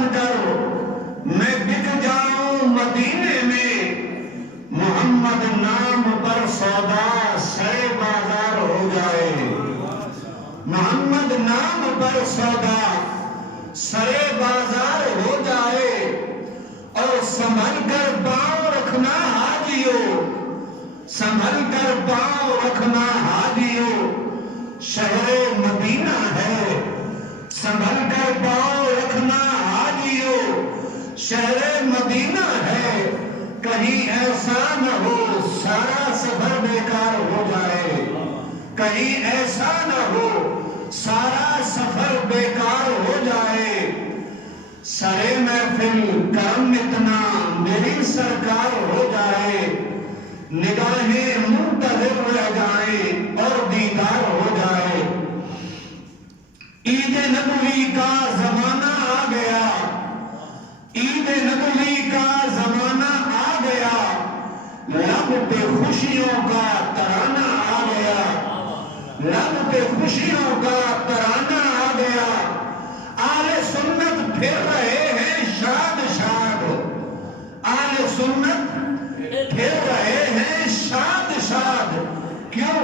بن کر میں بک جاؤں مدینے میں، محمد نام پر سودا سرے بازار ہو جائے، محمد نام پر سودا سرے بازار ہو جائے، اور سنبھل کر پاؤں رکھنا حاجیو، سنبھل کر پاؤں رکھنا حاجیو، شہر مدینہ ہے، سنبھل کر پاؤں رکھنا حاجیو، شہر مدینہ ہے، کہیں ایسا نہ ہو سارا سفر بیکار ہو جائے، کہیں ایسا نہ ہو سارا سفر بیکار ہو جائے، سرے محفل کرم اتنا میری سرکار ہو جائے، نگاہیں منتظر رہ جائیں اور دیدار ہو جائے، عید نبوی کا زمانہ آ گیا، عید نبوی کا زمانہ آ گیا، لب پہ خوشیوں کا ترانہ آ گیا، لب پہ خوشیوں کا ترانہ آ گیا، آل سنت پھر رہے ہیں شاد شاد، آل سنت پھر رہے ہیں شاد شاد، کیوں؟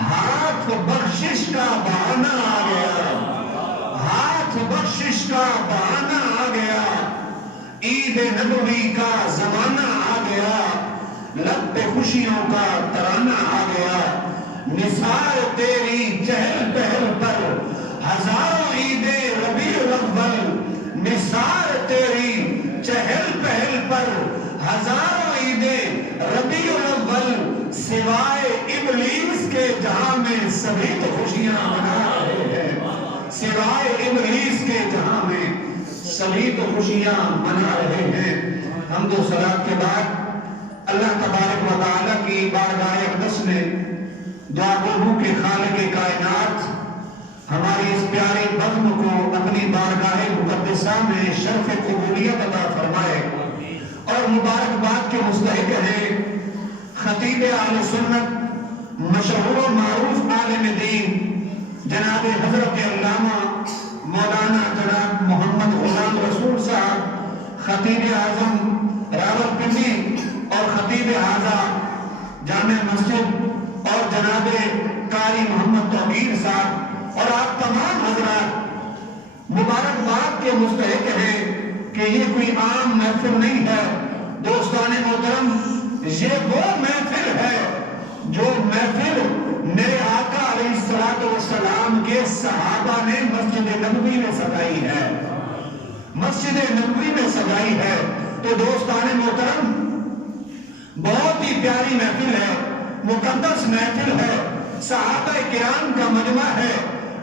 ہاتھ بخشش کا بہانہ آ گیا، ہاتھ بخشش کا بہانہ آ گیا، عید نبوی کا زمانہ آ گیا، لب پہ خوشیوں کا ترانہ آ گیا، نثار تیری چہل پہل پر ہزاروں عید ربیع الاول، نثار تیری چہل پہل پر ہزاروں عید ربیع الاول، سوائے ابلیس کے جہاں میں سبھی تو خوشیاں منا رہے ہیں، سوائے ابلیس کے جہاں میں سبھی تو خوشیاں منا رہے ہیں۔ حمد و ثنا کے بعد اللہ تبارک و تعالیٰ کی بارگاہ اقدس میں دعا گو کہ خالق کائنات ہماری اس پیاری بزم کو اپنی بارگاہ مقدسہ میں شرف قبولیت عطا فرمائے، اور مبارکباد کے مستحق ہیں خطیب اہل سنت مشہور و معروف عالم دین جناب حضرت علامہ مولانا جناب محمد غلام رسول صاحب، خطیب اعظم راولپنڈی اور خطیب اعظم جامع مسجد، اور جناب قاری محمد توقیر صاحب، اور آپ تمام حضرات مبارکباد کے مستحق ہیں کہ یہ کوئی عام محفل نہیں ہے۔ دوستان محترم، یہ وہ محفل ہے جو محفل میرے آقا علیہ السلام کے صحابہ نے مسجد نبوی میں سجائی ہے، مسجد نبوی میں سجائی ہے۔ تو دوستان محترم، بہت ہی پیاری محفل ہے، مقدس محفل ہے، صحابہ کرام کا مجمع ہے،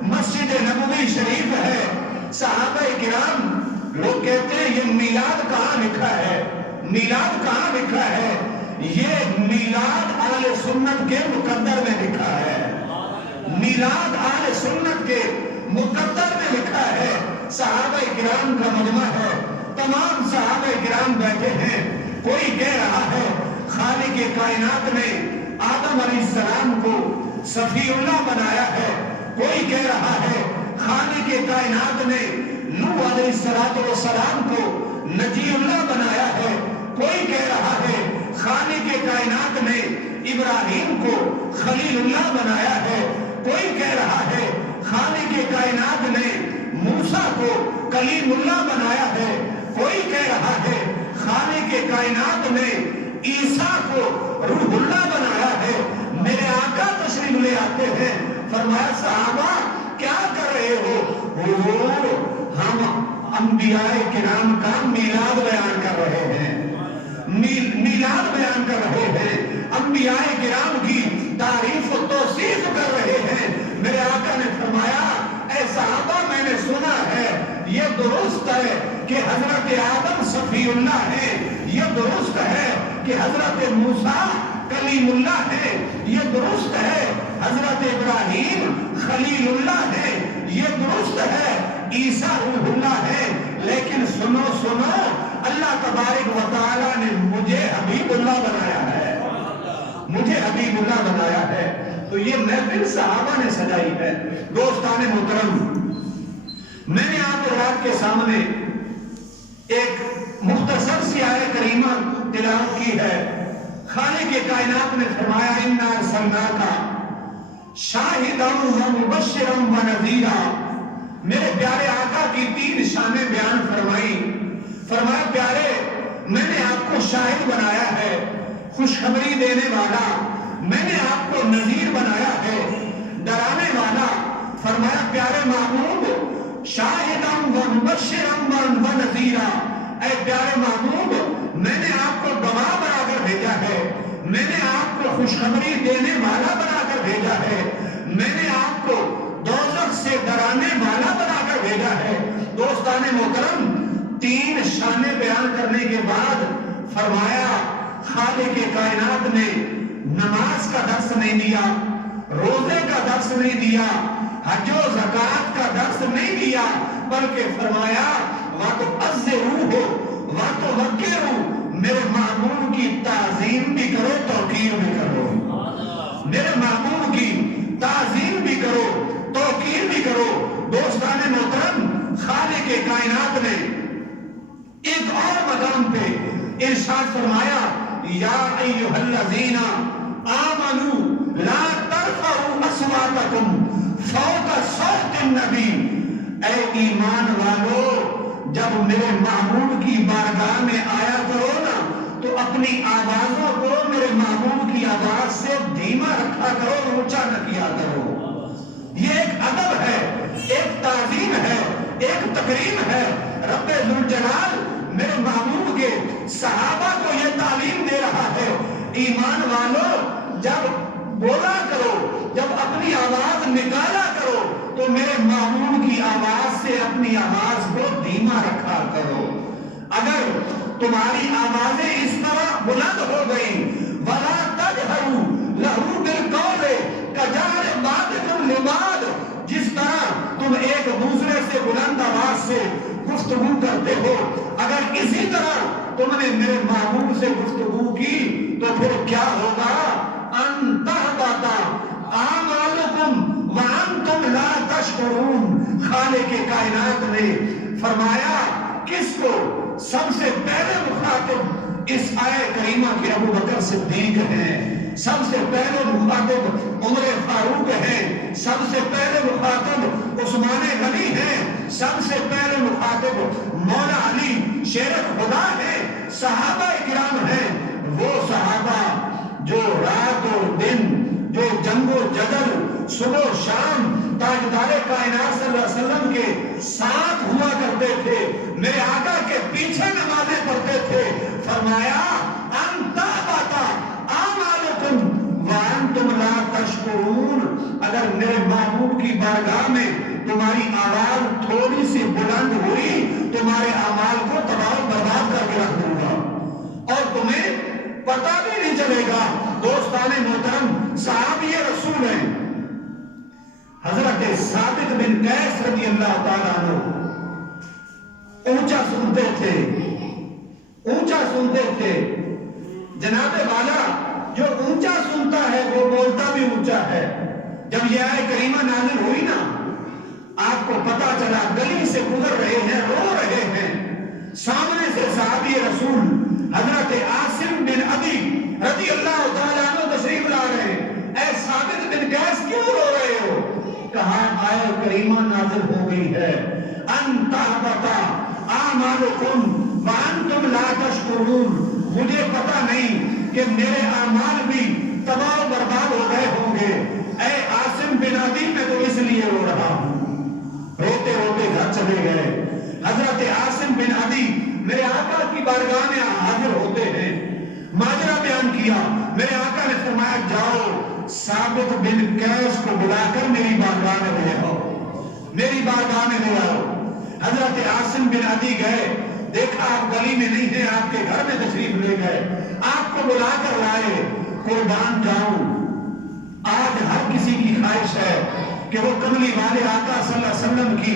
مسجد نبوی شریف ہے، صحابہ کرام، لوگ کہتے ہیں یہ میلاد کہاں لکھا ہے، میلاد کہاں لکھا ہے؟ یہ میلاد آل سنت کے مقدر میں لکھا ہے، میلاد آل سنت کے مقدر میں لکھا ہے، صحابہ کرام کا مجمع ہے، تمام صحابہ کرام بیٹھے ہیں۔ کوئی کہہ رہا ہے خالق کائنات نے آدم علیہ السلام کو صفی اللہ بنایا ہے، کوئی کہہ رہا ہے خالق کائنات نے نوح علیہ السلام کو نجی اللہ بنایا ہے، کوئی کہہ رہا ہے خالق کائنات نے ابراہیم کو خلیل اللہ بنایا ہے، کوئی کہہ رہا ہے خالق کائنات نے موسیٰ کو کلیم اللہ بنایا ہے، کوئی کہہ رہا ہے خالق کائنات نے عیسیٰ کو روح اللہ بنایا ہے۔ میرے آقا تشریف لے آتے ہیں، فرمایا صحابہ کیا کر رہے ہو؟ حضور ہم انبیاء کرام کا میلاد بیان کر رہے ہیں، میلاد بیان کر رہے ہیں، انبیاء کرام کی تعریف و توصیف کر رہے ہیں۔ میرے آقا نے فرمایا اے صحابہ، میں نے سنا ہے یہ درست ہے کہ حضرت آدم صفی اللہ ہے، یہ درست ہے کہ حضرت موسیٰ کلیم اللہ ہے، یہ درست ہے حضرت ابراہیم خلیل اللہ ہے، یہ درست ہے عیسیٰ روح اللہ ہے، لیکن سنو سنو، اللہ تبارک و تعالیٰ نے مجھے حبیب اللہ بنایا ہے، مجھے حبیب اللہ بنایا ہے۔ تو یہ محفل صحابہ نے سجائی ہے۔ دوستان محترم، میں نے آپ حضرات کے سامنے ایک مختصر سی آیت کریمہ تلاوت کی ہے۔ خالق کائنات نے فرمایا اِنَّا أَرْسَلْنَاكَ شَاهِدًا وَمُبَشِّرًا وَنَذِيرًا۔ میرے پیارے آقا کی 3 شانیں بیان فرمائی۔ فرمایا پیارے میں نے آپ کو شاہد بنایا ہے، خوشخبری دینے والا، میں نے آپ کو نذیر بنایا ہے، ڈرانے والا۔ فرمایا پیارے محبوب شاہدًا ومبشرًا ونذیرًا، اے پیارے محبوب میں نے آپ کو گواہ بنا کر بھیجا ہے، میں نے آپ کو خوشخبری دینے والا بنا کر بھیجا ہے، میں نے آپ کو دوزخ سے ڈرانے والا بنا کر بھیجا ہے۔ دوستان محترم 3 شانیں بیان کرنے کے بعد فرمایا خالق کائنات نے نماز کا درس نہیں دیا، روزے کا درس نہیں دیا، حج و زکات کا درس نہیں دیا، بلکہ فرمایا وَتُعَزِّرُوهُ وَتُوَقِّرُوهُ، میرے معبود کی تعظیم بھی کرو، توقیر بھی کرو، میرے معبود کی تعظیم بھی کرو، توقیر بھی کرو۔ دوستان محترم خالق کائنات نے ایک اور مقام پہ ارشاد فرمایا یا ایھا الذین آمنوا لا ترفعوا اصواتکم فوق صوت النبی، اے ایمان والو جب میرے محبوب کی بارگاہ میں آیا کرو نا تو اپنی آوازوں کو میرے محبوب کی آواز سے دھیما رکھا کرو، اونچا نہ کیا کرو۔ یہ ایک ادب ہے، ایک تعظیم ہے، ایک تکریم ہے۔ رب ذوالجلال میرے محبوب کے صحابہ کو یہ تعلیم دے رہا ہے ایمان والو جب بولا کرو، جب اپنی آواز نکالا کرو تو میرے محبوب کی آواز سے اپنی آواز کو دھیما رکھا کرو۔ اگر تمہاری آوازیں اس طرح بلند ہو گئی وَلَا تَجْهَرُوا لَهُ بِالْقَوْلِ كَجَهْرِ بَعْضِكُمْ لِبَعْضٍ، جس طرح تم ایک دوسرے سے بلند آواز سے گفتگو کرتے ہو، اگر اسی طرح تم نے میرے محبوب سے گفتگو کی تو پھر کیا ہوگا؟ أَن تَحْبَطَ أَعْمَالُكُمْ وَأَنْتُمْ لَا تَشْعُرُونَ۔ خالق کائنات نے فرمایا کس کو سب سے پہلے مخاطب اس آیت کریمہ کے ابو بکر صدیق ہیں، سب سے پہلے مخاطب عمر فاروق ہیں، سب سے پہلے مخاطب عثمان غنی ہیں، سب سے پہلے مخاطب مولا علی شیر خدا ہیں، صحابہ کرام ہیں، وہ صحابہ جو رات اور دن، جو جنگ و جدل، صبح و شام تاجدار کائنات صلی اللہ علیہ وسلم کے ساتھ ہوا کرتے تھے، میرے آقا کے پیچھے نمازیں پڑھتے تھے۔ فرمایا ان تحبط اعمالکم وانتم لا تشعرون، اگر میرے محبوب کی بارگاہ میں تمہاری آواز تھوڑی سی بلند ہوئی تمہارے اعمال کو تباہ و برباد کر کے رکھ دوں گا اور تمہیں پتہ بھی نہیں چلے گا۔ دوستان محترم صحابی رسول ہیں حضرت ثابت بن قیس رضی اللہ تعالیٰ عنہ اونچا سنتے تھے، اونچا سنتے تھے۔ جناب والا جو اونچا سنتا ہے وہ بولتا بھی اونچا ہے۔ جب یہ آیت کریمہ نازل ہوئی نا آپ کو پتا چلا، گلی سے گزر رہے ہیں، رو رہے ہیں، سامنے سے صحابی رسول حضرت عاصم بن عدی رضی اللہ تعالیٰ عنہ تشریف لا رہے ہیں۔ اے ثابت بن قیس کیوں رو رہے ہو؟ کہا آیت کریمہ نازل ہو گئی ہے ان تحبط اعمالکم وانتم لا تشعرون، مجھے پتا نہیں کہ میرے اعمال بھی تباہ و برباد ہو گئے ہوں گے۔ اے عاصم بن عدی میں تو اس لیے رو رہا ہوں۔ روتے روتے گھر چلے گئے۔ حضرت عاصم بن عدی میرے آقا کی بارگاہ میں حاضر ہوتے ہیں، ماجرا بیان کیا۔ میرے آقا نے فرمایا جاؤ ثابت بن قیس کو بلا کر میری بارگاہ میں لے آؤ، میری بارگاہ میں لے آؤ۔ حضرت عاصم بن عدی گئے، دیکھا آپ گلی میں نہیں ہیں، آپ کے گھر میں تشریف لے گئے، آپ کو بلا کر لائے۔ قربان جاؤں آج ہر کسی کی خواہش ہے کہ وہ کملی والے آقا صلی اللہ علیہ وسلم کی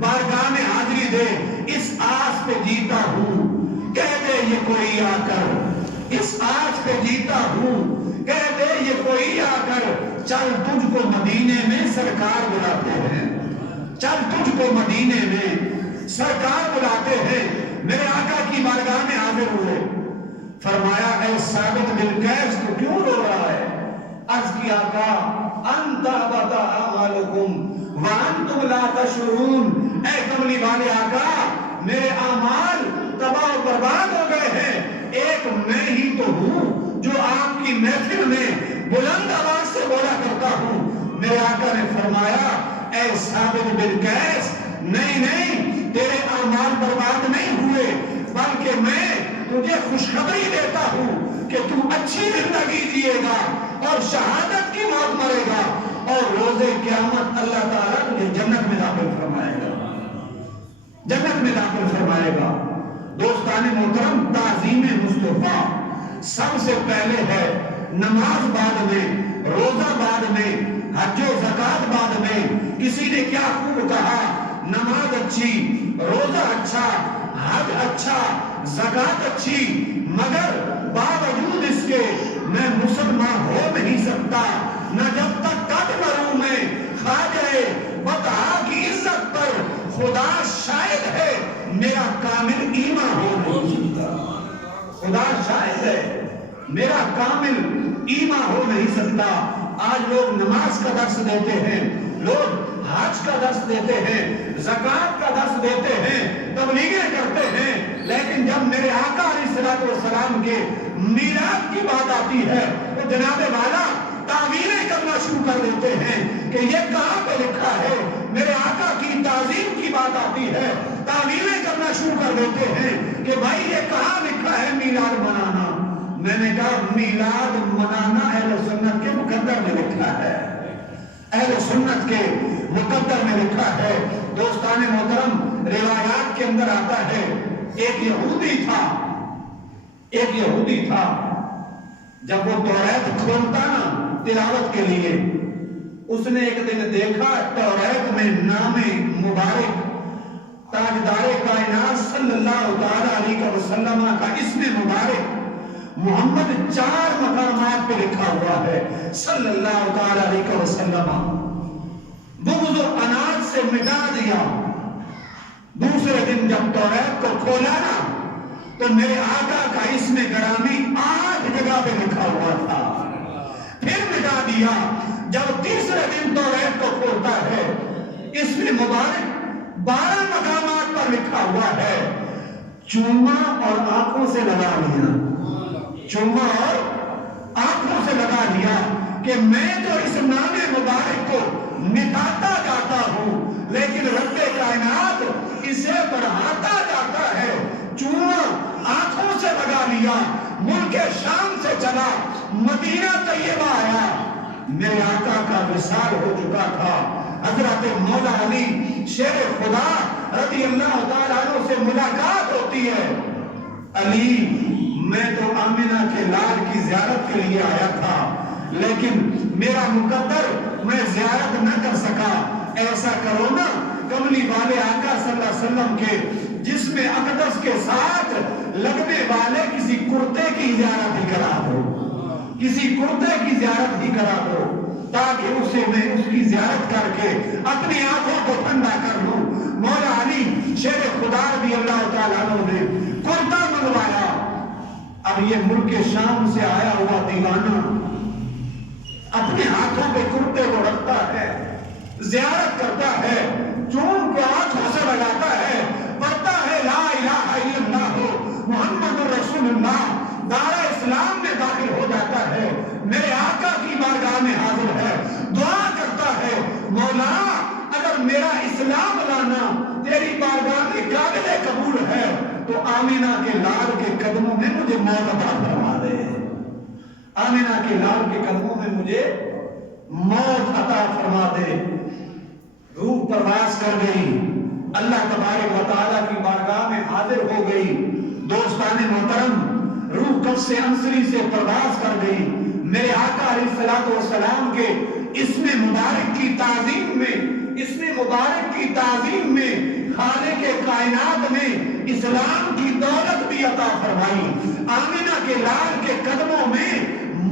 بارگاہ میں حاضری دے۔ اس آس پہ جیتا ہوں، کہہ دے یہ کوئی آ کر، اس آس پہ جیتا ہوں، کہہ دے یہ کوئی آ کر، چل تجھ کو مدینے میں سرکار بلاتے ہیں، چل تجھ کو مدینے میں سرکار بلاتے ہیں۔ میرے عرض کیا آقا انت بدا اعمالکم وانتم لا تشعرون، اے کملی والے آقا میرے اعمال تباہ و برباد ہو گئے ہیں، ایک میں ہی تو ہوں جو آپ کی محفل میں بلند آواز سے بولا کرتا ہوں۔ میرے آقا نے فرمایا اے ثابت بن قیس نہیں نہیں، تیرے اعمال برباد نہیں ہوئے، بلکہ میں تجھے خوشخبری دیتا ہوں کہ تو اچھی زندگی جیے گا اور شہادت کی موت مرے گا، اور روز قیامت اللہ تعالیٰ تجھے جنت میں داخل فرمائے گا، جنت میں داخل فرمائے گا۔ دوستان محترم، تعظیم مصطفیٰ سب سے پہلے ہے، نماز بعد میں، روزہ بعد میں، حج و زکات بعد میں۔ کسی نے کیا خوب کہا، نماز اچھی، روزہ اچھا، حج اچھا، زکات اچھی، مگر باوجود اس کے میں مسلمان ہو نہیں سکتا، نہ جب تک کٹ مروں میں خواجہ بطحا کی عزت پر خدا شاہد ہے میرا کامل ایمان ہو نہیں سکتا، خدا شاہد ہے میرا کامل ایمان ہو نہیں سکتا۔ آج لوگ نماز کا درس دیتے ہیں، لوگ حج کا درس دیتے ہیں، زکات کا درس دیتے ہیں، تبلیغیں کرتے ہیں، لیکن جب میرے آقا علیہ السلام کے میلاد کی بات آتی ہے تو جناب والا تعویلیں کرنا شروع کر دیتے ہیں کہ یہ کہاں پہ لکھا ہے۔ میرے آقا کی تعظیم کی بات آتی ہے، تعویلیں کرنا شروع کر دیتے ہیں کہ بھائی یہ کہاں لکھا ہے میلاد منانا۔ میں نے کہا میلاد منانا اہل سنت کے مقدر میں لکھا ہے، اہل سنت کے مقدر میں لکھا ہے۔ دوستان محترم، روایات کے اندر آتا ہے ایک یہودی تھا، جب وہ توریت کھولتا نا تلاوت کے لیے، اس نے ایک دن دیکھا توریت میں نام مبارک تاجدار کائنات صلی اللہ علیہ وسلم کا اسم مبارک محمد 4 مقامات پہ لکھا ہوا ہے صلی اللہ علیہ وسلم۔ بغض و عناد سے مٹا دیا۔ دوسرے دن جب توریت کو کھولا نا تو میرے آقا کا اسم گرامی 8 جگہ پہ لکھا ہوا تھا، پھر مٹا دیا۔ جب تیسرے دن توریت کو کھولتا ہے، اسم مبارک 12 مقامات پر لکھا ہوا ہے۔ چوما اور آنکھوں سے لگا لیا، چوما اور آنکھوں سے لگا لیا کہ میں تو اس نام مبارک کو مٹاتا جاتا ہوں، لیکن رب کائنات اسے بڑھاتا جاتا ہے۔ چوما آنکھوں سے لگا لیا، ملک شام سے چلا، مدینہ طیبہ آیا۔ میرے آقا کا وصال ہو چکا تھا۔ حضرت مولا علی شیر خدا رضی اللہ تعالیٰ عنہ سے ملاقات ہوتی ہے۔ علی میں تو آمنہ کے لال کی زیارت کے لیے آیا تھا، لیکن میرا مقدر میں زیارت نہ کر سکا۔ ایسا کرو نا کملی والے آقا صلی اللہ علیہ وسلم کے جسم اقدس کے ساتھ لگنے والے کسی کرتے کی زیارت ہی کرا دو، کسی کرتے کی زیارت ہی کرا دو، تاکہ اسے میں اس کی زیارت کر کے اپنی آنکھوں کو ٹھنڈا کر لوں۔ مولا علی شیر خدا رضی اللہ تعالیٰ عنہ نے کرتا منگوایا۔ اب یہ ملک شام سے آیا ہوا دیوانہ اپنے ہاتھوں پہ کرتے کو رکھتا ہے، زیارت کرتا ہے، چون کو آنکھوں سے لگاتا ہے، پڑھتا ہے لا الہ الا اللہ محمد رسول اللہ، دارہ اسلام میں داخل ہو جاتا ہے، میرے آقا کی بارگاہ میں حاضر ہے، دعا کرتا ہے مولا اگر میرا اسلام لانا تیری بارگاہ میں قابل قبول ہے تو آمینہ کے لال کے قدموں میں مجھے موت عطا فرما دے، آمینہ کے لال کے قدموں میں مجھے موت عطا فرما دے۔ روح پرواز کر گئی، اللہ تبارک و تعالیٰ کی بارگاہ میں حاضر ہو گئی۔ دوستان محترم، روح کف سے انصری سے پرواز کر گئی۔ میرے آقا علیہ السلام کے اسم مبارک کی تعظیم میں، اسم مبارک کی تعظیم میں خالق کائنات میں اسلام کی دولت بھی عطا فرمائی، آمینہ کے لال کے قدموں میں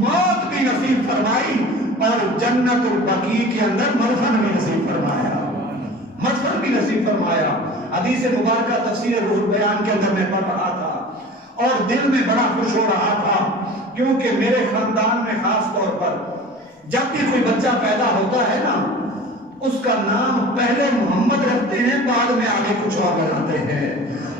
موت بھی نصیب فرمائی، اور جنت البقیع کے اندر مدفن بھی نصیب فرمایا، مدفن بھی نصیب فرمایا۔ حدیث مبارکہ تفسیر روح البیان کے اندر میں پڑھ رہا تھا اور دل میں بڑا خوش ہو رہا تھا، کیونکہ میرے خاندان میں خاص طور پر جب بھی کوئی بچہ پیدا ہوتا ہے نا، اس کا نام پہلے محمد رکھتے ہیں، بعد میں آگے کچھ اور لگاتے ہیں۔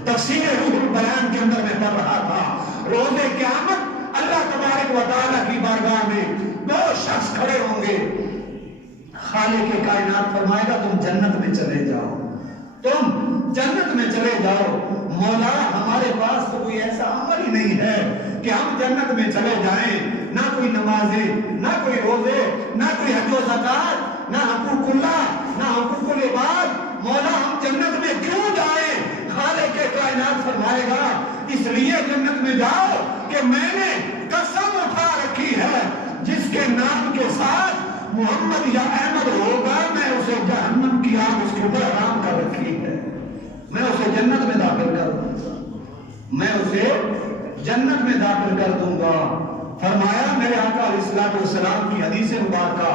تفسیر روح البیان کے اندر میں پڑھ رہا تھا، روز قیامت اللہ تبارک و تعالیٰ کی بارگاہ میں دو شخص کھڑے ہوں گے۔ خالق کائنات فرمائے گا تم جنت میں چلے جاؤ، تم جنت میں چلے جاؤ۔ مولا ہمارے پاس تو کوئی ایسا عمل ہی نہیں ہے کہ ہم جنت میں چلے جائیں، نہ کوئی نمازیں، نہ کوئی روزے، نہ کوئی حج و زکات، نہ حقوق اللہ، نہ حقوق العباد۔ مولا ہم جنت میں کیوں جائیں؟ خالق کائنات فرمائے گا اس لیے جنت میں جاؤ کہ میں نے قسم اٹھا رکھی ہے جس کے نام کے ساتھ محمد یا احمد ہوگا، میں اسے جہنم کی آگ اس کے اوپر حرام کر رکھی ہے، میں اسے جنت میں داخل کر دوں گا، میں اسے جنت میں داخل کر دوں گا۔ فرمایا میرے آقا علیہ السلام کی حدیث مبارکہ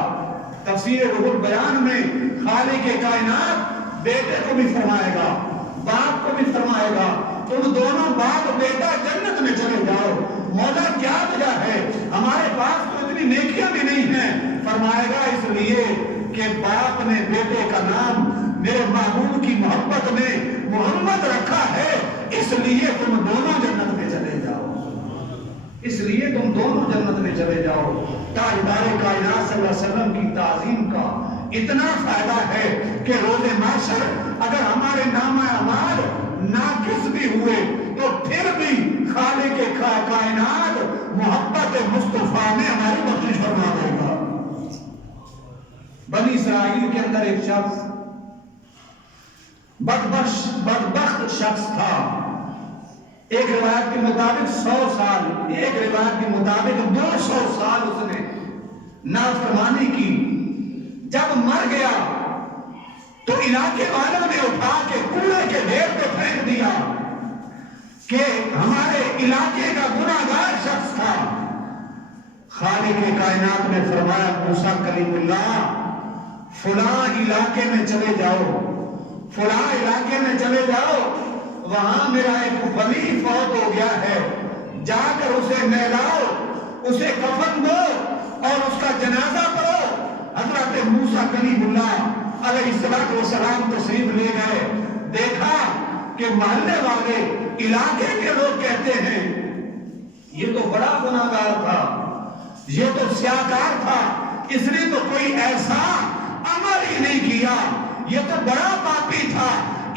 تفسیر روح البیان میں خالق کائنات بیٹے کو بھی فرمائے گا، باپ کو بھی فرمائے گا، تم دونوں باپ بیٹا جنت میں چلے جاؤ۔ مولا کیا وجہ ہے؟ ہمارے پاس تو اتنی نیکیاں بھی نہیں ہیں۔ فرمائے گا اس لیے کہ باپ نے بیٹے کا نام میرے محبوب کی محبت میں محمد رکھا ہے، اس لیے تم دونوں جنت میں چلے جاؤ، اس لیے تم دونوں جنت میں چلے جاؤ۔ تاجدار کائنات صلی اللہ علیہ وسلم کی تعظیم کا اتنا فائدہ ہے کہ روز محشر اگر ہمارے نامہ اعمال ناقص بھی ہوئے تو پھر بھی خالق کائنات محبت مصطفیٰ میں ہماری بخشش فرما دے گا۔ بنی اسرائیل کے اندر ایک شخص بدبخت شخص تھا، ایک روایت کے مطابق 100 سال، ایک روایت کے مطابق 200 سال اس نے نافرمانی کی۔ جب مر گیا تو علاقے والوں نے اٹھا کے کوڑے کے ڈھیر پہ پھینک دیا کہ ہمارے علاقے کا گناہگار شخص تھا۔ خالق کائنات نے فرمایا موسیٰ کلیم اللہ فلاں علاقے میں چلے جاؤ، فلاں علاقے میں چلے جاؤ، وہاں میرا ایک ولی فوت ہو گیا ہے، جا کر اسے نہلاؤ، اسے کفن دو اور اس کا جنازہ پڑھو۔ حضرت موسیٰ کلیم اللہ علیہ السلام تشریف لے گئے، دیکھا کہ محلے والے علاقے کے لوگ کہتے ہیں یہ تو بڑا گناہگار تھا، یہ تو سیاہکار تھا، اس نے تو کوئی ایسا عمل ہی نہیں کیا، یہ تو بڑا پاپی تھا،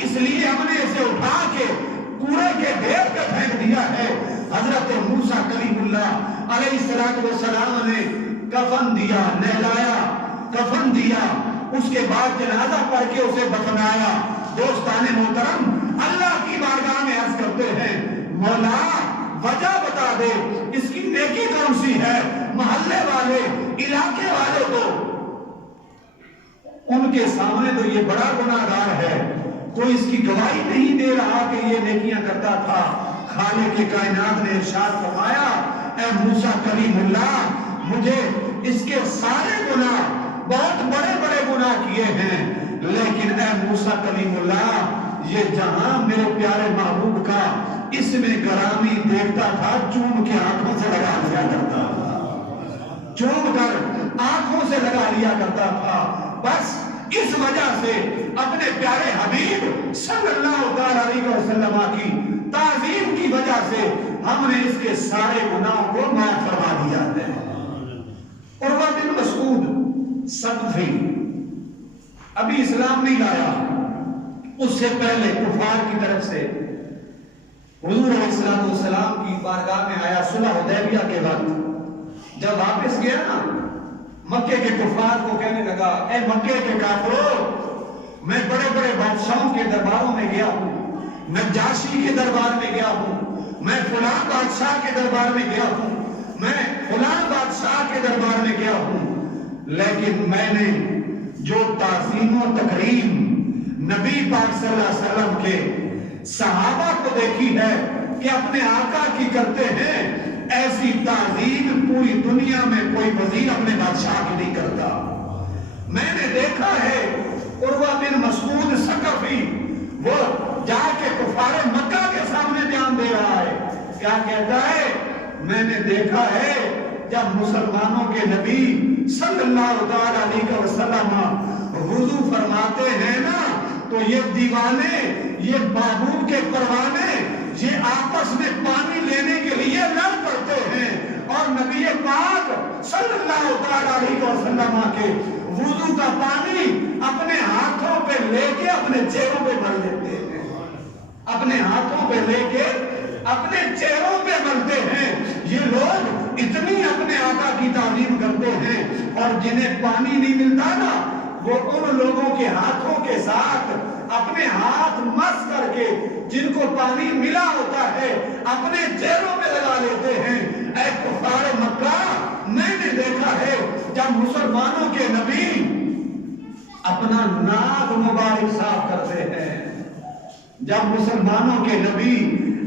اس لیے ہم نے اسے اٹھا کے کوڑے کے ڈھیر پہ پھینک دیا ہے۔ حضرت موسیٰ کلیم اللہ علیہ السلام نے کفن دیا، نہلایا، کفن دیا، اس کے بعد جنازہ پڑھ کے اسے دفنایا۔ دوستان محترم اللہ کی بارگاہ میں عرض کرتے ہیں مولا وجہ بتا دے اس کی نیکی کون سی ہے؟ محلے والے علاقے والے تو ان کے سامنے تو یہ بڑا گناہگار ہے، کوئی اس کی گواہی نہیں دے رہا کہ یہ نیکیاں کرتا تھا۔ خالق کائنات نے ارشاد فرمایا اے موسیٰ کلیم اللہ مجھے اس کے سارے گناہ بہت بڑے بڑے گناہ کیے ہیں، لیکن اے موسیٰ کلیم اللہ یہ جہاں میرے پیارے محبوب کا اس میں گرامی دیکھتا تھا چوم کے آنکھوں سے لگا لیا کرتا تھا، چوم کر آنکھوں سے لگا لیا کرتا تھا۔ بس اس وجہ سے اپنے پیارے حبیب صلی اللہ علیہ وسلم کی تعظیم کی وجہ سے ہم نے اس کے سارے گناہوں کو معاف فرما دیا ہے۔ عروہ بن مسعود ثقفی ابھی اسلام نہیں لایا، اس سے پہلے کفار کی طرف سے حضور علیہ السلام کی بارگاہ میں آیا صلح حدیبیہ کے وقت۔ جب واپس گیا نا مکے کے کفار کو کہنے لگا اے مکے کے کافروں میں بڑے بڑے بادشاہوں کے درباروں میں گیا ہوں، نجاشی کے دربار میں گیا ہوں، میں فلاں بادشاہ کے دربار میں گیا ہوں، میں فلاں بادشاہ کے دربار میں گیا ہوں، لیکن میں نے جو تعظیم و تکریم نبی پاک صلی اللہ علیہ وسلم کے صحابہ کو دیکھی ہے کہ اپنے آقا کی کرتے ہیں، ایسی تعظیم پوری دنیا میں کوئی وزیر اپنے بادشاہ کی نہیں کرتا۔ میں نے دیکھا ہے عروہ بن مسعود ثقفی وہ جا کے کفار مکہ کے سامنے بیان دے رہا ہے، کیا کہتا ہے میں نے دیکھا ہے جب مسلمانوں کے نبی صلی اللہ علیہ وسلم وضو فرماتے ہیں نا تو یہ دیوانے، یہ محبوب کے پروانے، یہ آپس میں پانی لینے کے لیے لڑ پڑتے ہیں اور نبی پاک صلی اللہ علیہ وسلم کے وضو کا پانی اپنے ہاتھوں پہ لے کے اپنے چہروں پہ بھر لیتے ہیں، اپنے ہاتھوں پہ لے کے اپنے چہروں پہ بھرتے ہیں۔ یہ لوگ اتنی اپنے آقا کی تعظیم کرتے ہیں اور جنہیں پانی نہیں ملتا نا وہ ان لوگوں کے ہاتھوں کے ساتھ اپنے ہاتھ مس کر کے جن کو پانی ملا ہوتا ہے اپنے چہروں پہ لگا لیتے ہیں۔ اے کفار مکہ، میں نے دیکھا ہے جب مسلمانوں کے نبی اپنا ناک مبارک صاف کرتے ہیں، جب مسلمانوں کے نبی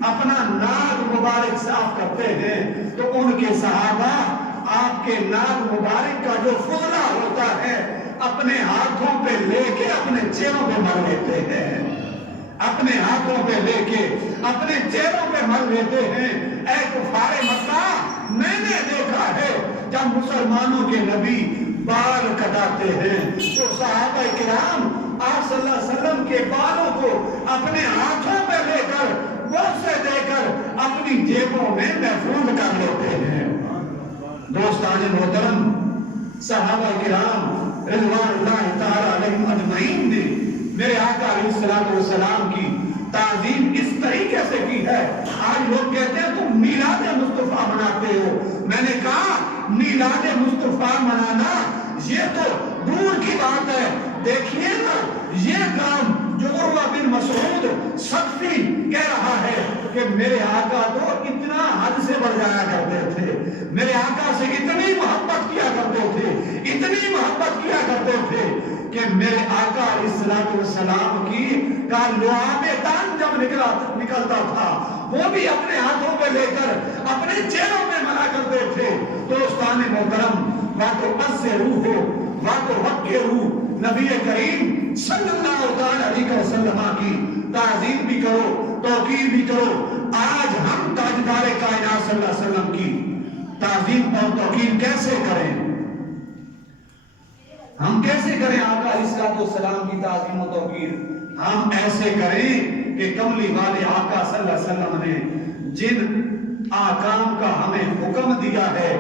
اپنا ناک مبارک صاف کرتے ہیں تو ان کے صحابہ آپ کے ناک مبارک کا جو فضلہ ہوتا ہے اپنے ہاتھوں پہ لے کے اپنے چہروں پہ مر لیتے ہیں، اپنے ہاتھوں پہ لے کے اپنے چہروں پہ مر لیتے ہیں۔ اے کفار مکہ، میں نے دیکھا ہے جب مسلمانوں کے نبی بال کٹاتے ہیں تو صحابہ کرام آپ صلی اللہ علیہ وسلم کے بالوں کو اپنے ہاتھوں پہ لے کر بوسے دے کر اپنی جیبوں میں محفوظ کر لیتے ہیں۔ دوستان محترم، صحابہ کرام رضوان اللہ تعالی علیہم اجمعین نے میرے آقا علیہ السلام کی تعظیم اس طریقے سے کی ہے۔ آج لوگ کہتے ہیں تم میلاد مصطفیٰ مناتے ہو، میں نے کہا میلاد مصطفیٰ منانا یہ تو دور کی بات ہے۔ دیکھیے نا یہ کام جو عروہ بن مسعود ثقفی کہہ رہا ہے کہ میرے آقا تو اتنا حد سے بڑھ جایا کرتے تھے، میرے آقا سے اتنی محبت کیا کرتے تھے، اتنی محبت کیا کرتے تھے کہ میرے آقا علیہ السلام کی کا لعاب تن جب نکلتا تھا وہ بھی اپنے ہاتھوں پہ لے کر اپنے چہروں پہ ملا کرتے تھے۔ دوستان محترم، واتو عز روح ہو واتو حق روح، نبی کریم صلی اللہ علیہ وسلم کی تعظیم بھی کرو، توقیر بھی کرو۔ آج ہم تاجدار کائنات صلی اللہ علیہ وسلم کی تعظیم اور توقیر کیسے کریں؟ ہم کیسے کریں آقا علیہ السلام کی تعظیم و توقیر؟ ہم ایسے کریں کہ کملی والے آقا صلی اللہ علیہ وسلم نے جن آکام کا ہمیں حکم دیا ہے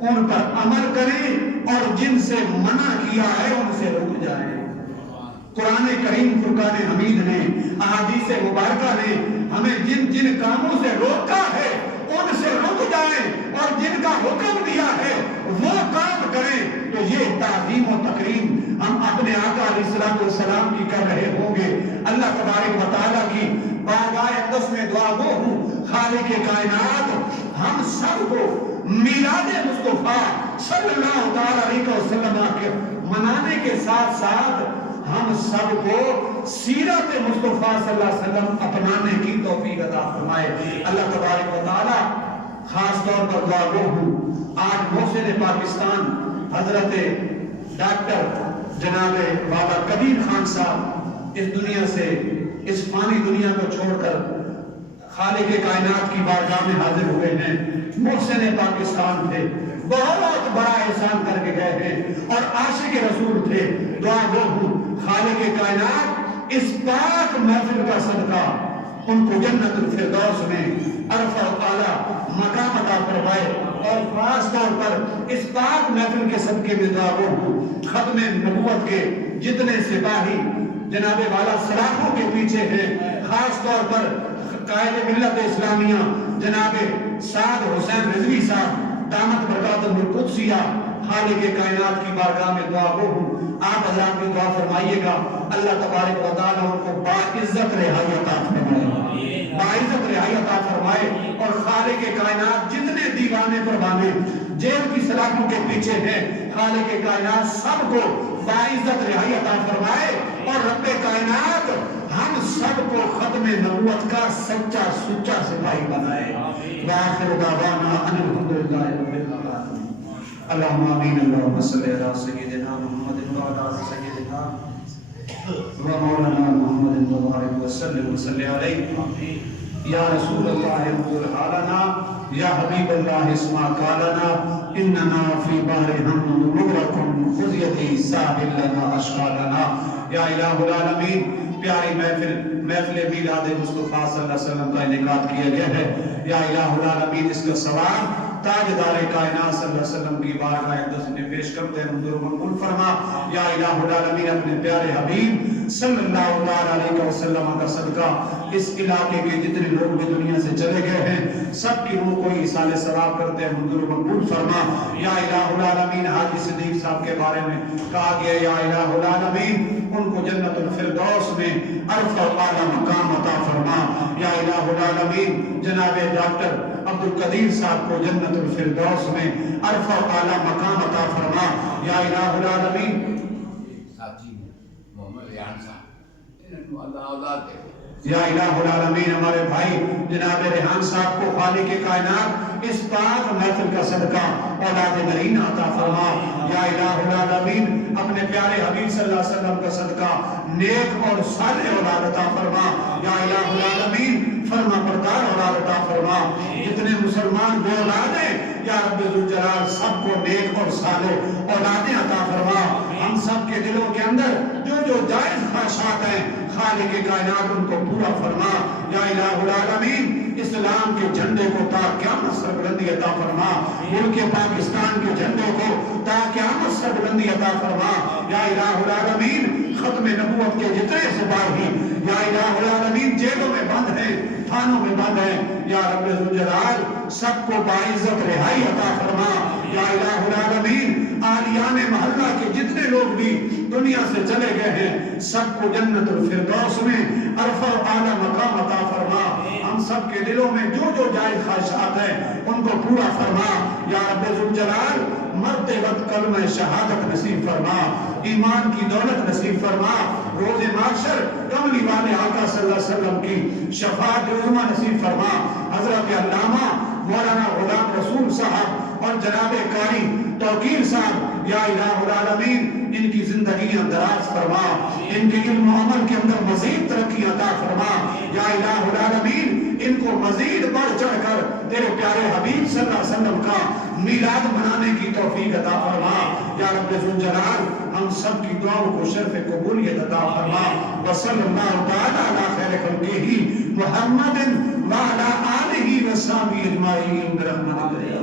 ان پر عمل کریں اور جن سے منع کیا ہے ان سے رک جائیں۔ قرآن کریم فرقان حمید نے، احادیث مبارکہ نے ہمیں جن جن کاموں سے روکا ہے ان سے رک جائیں اور جن کا حکم دیا ہے وہ کام کریں۔ تو یہ تعظیم و تکریم ہم اپنے آقا علیہ السلام کی کر رہے ہوں گے۔ اللہ تبارک و تعالیٰ کی بارگاہ اقدس میں دعا گو ہوں، خالق کائنات ہم سب کو میلاد مصطفیٰ صلی اللہ علیہ وسلم کے منانے کے ساتھ ساتھ ہم سب کو سیرت مصطفیٰ صلی اللہ علیہ وسلم اپنانے کی توفیق عطا فرمائے۔ اللہ تبارک و تعالیٰ خاص طور پر دعا گو ہوں، آج محسن پاکستان حضرت ڈاکٹر جناب بابا کبیر خان صاحب اس دنیا سے، اس فانی دنیا کو چھوڑ کر خالق کائنات کی بارگاہ میں حاضر ہوئے ہیں۔ محسن پاکستان تھے، بہت بڑا احسان کر کے گئے ہیں اور عاشق رسول تھے۔ دعا گو ہوں خالق کائنات اس پاک محفل کا صدقہ ان کو جنت الفردوس میں عرفہ و اعلیٰ مقام عطا فرمائے، اور خاص طور پر اس پاک محفل کے صدقے میں دعا گو ہوں ختم نبوت کے جتنے سپاہی جناب والا سلاخوں کے پیچھے ہیں، خاص طور پر قائد ملت اسلامیہ جناب سعد حسین رضوی صاحب دامت برکاتہ القدسیہ، خالق کائنات کی بارگاہ میں دعا گو ہوں آپ حضرات بھی دعا فرمائیے گا اللہ تبارک و تعالیٰ ان کو باعزت رہائی عطا فرمائے، باعزت رہائی عطا فرمائے، اور خالق کائنات جتنے دیوانے پروانے جیل کی سلاخوں کے پیچھے ہیں خالق کائنات سب کو باعزت رہائی عطا فرمائے، اور رب کائنات ہم سب کو ختم نبوت کا سچا سچا سپاہی بنائے۔ وآخر دعوانا ان الحمدللہ رب العالمین۔ اللہم آمین۔ اللہم صلی علی سیدنا محمد وعلی آل سیدنا و مولانا محمد وبارک وسلم علیہ۔ یا رسول اللہ انظر حالنا یا حبیب اللہ اسمع قالنا اننا فی بحر ہم مغرقون خذ یدی ساحل لنا اشقالنا. یا الہ العالمین پیاری محفل میلاد مصطفیٰ صلی اللہ علیہ وسلم کا انعقاد کیا گیا ہے. یا الہ العالمین اس کا ثواب تاجدار کائنات صلی اللہ علیہ وسلم کی بارگاہ اقدس میں پیش کرتے ہیں. منظور مقبول فرما. یا الہ العالمین اپنے پیارے حبیب صلی اللہ علیہ وسلم کا صدقہ اس علاقے کے جتنے لوگ بھی دنیا سے چلے گئے ہیں سب کی روح کو ایصال ثواب کرتے ہیں. منظور مقبول فرما. یا الہ العالمین حاجی صدیق صاحب کے بارے میں کہا گیا یا الہ العالمین ان کو جنت الفردوس میں عرف و اعلیٰ مقام عطا فرما. یا الہ العالمین جناب ڈاکٹر عبدالقدیر صاحب کو جنت الفردوس میں عرف و اعلیٰ مقام عطا فرما. یا الہ العالمین ساتھی محمد ریحان صاحب انہوں اللہ اولاد دے. یا الہ العالمین ہمارے بھائی جناب ریحان صاحب کو خالق کائنات اس پاک محفل کا صدقہ اولاد نرین عطا فرما. یا الہ العالمین اپنے پیارے حبیب صلی اللہ علیہ وسلم کا صدقہ نیک اور صالح اولاد عطا فرما. یا الہ العالمین فرما بردار اولاد عطا فرما. جتنے مسلمان بے اولاد ہیں یا رب ذوالجلال سب کو نیک اور صالح اولادیں عطا فرما. ہم سب کے دلوں کے اندر جو جائز خواہشات ہیں خالق کائنات ان کو پورا فرما. یا الہ العالمین اسلام کے جھنڈے کو تا قیامت سربلندی عطا فرما. ملک پاکستان کے جھنڈے کو تا قیامت سربلندی عطا فرما. یا الہ العالمین ختم نبوت کے جتنے سپاہی یا الہ العالمین جیلوں میں بند ہیں تھانوں میں بند ہیں یا رب ذوالجلال سب کو باعزت رہائی عطا فرما. یا الہ العالمین آلیان محلہ کے جتنے لوگ بھی دنیا سے چلے گئے ہیں سب کو جنت الفردوس میں عرف و اعلیٰ مقام عطا فرما. ہم سب کے دلوں میں جو جائز خواہشات ہیں ان کو پورا فرما. یا رب ذوالجلال مرتے وقت کلمہ شہادت نصیب فرما. ایمان کی دولت نصیب فرما. روز محشر کملی والے آقا صلی اللہ علیہ وسلم کی شفاعت عظمی نصیب فرما. حضرت علامہ مولانا غلام رسول صاحب اور جناب قاری توقیر صاحب یا الہ العالمین ان کی زندگیاں دراز فرما. ان کے علم و عمل کے اندر مزید ترقی عطا فرما. یا الہ العالمین ان کو مزید بڑھ چڑھ کر تیرے پیارے حبیب صلی اللہ علیہ وسلم کا میلاد منانے کی توفیق عطا فرما. یا رب ذوالجلال ہم سب کی دعاؤں کو شرف قبولیت عطا فرما. وصلی اللہ تعالی علی خیر خلقہ محمد وعلی آلہ وصحبہ اجمعین برحمتک یا